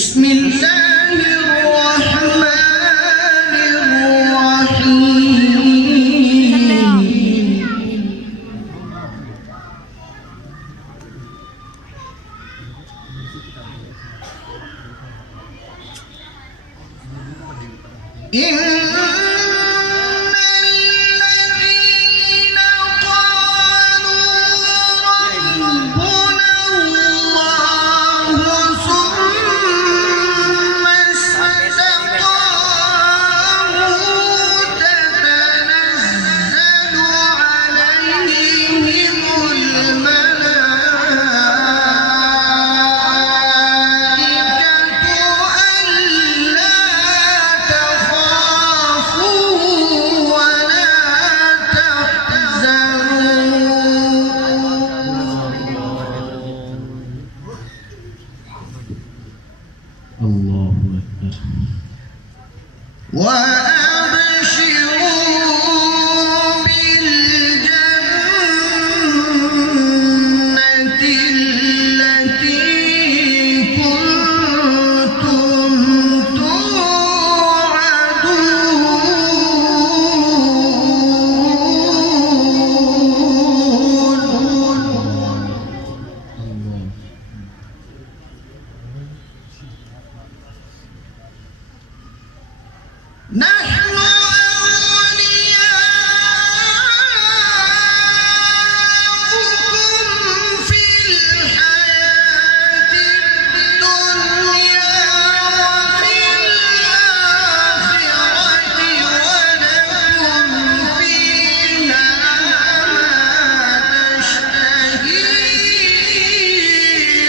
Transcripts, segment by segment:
بسم الله الرحمن الرحيم الله أكبر. وأبشروا بالجنة التي كنتم توعدون. نحن أولياؤكم في الحياة الدنيا وفي الآخرة ولكم فيها ما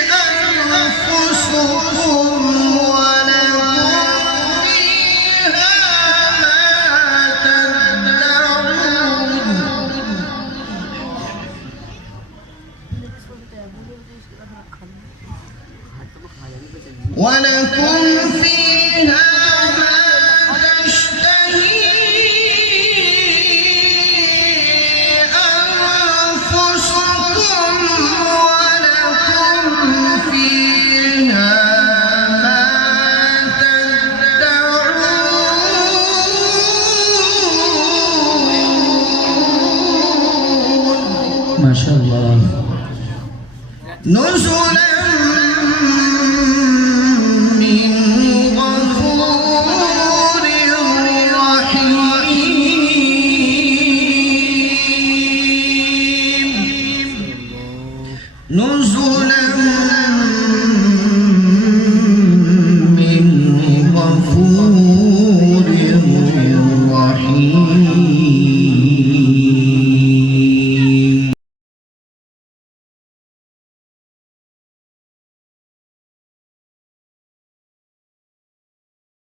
تشتهي أنفسكم ولكم فيها ما تشتهي أنفسكم ولكم فيها ما تدعون. ما شاء الله. نزلا من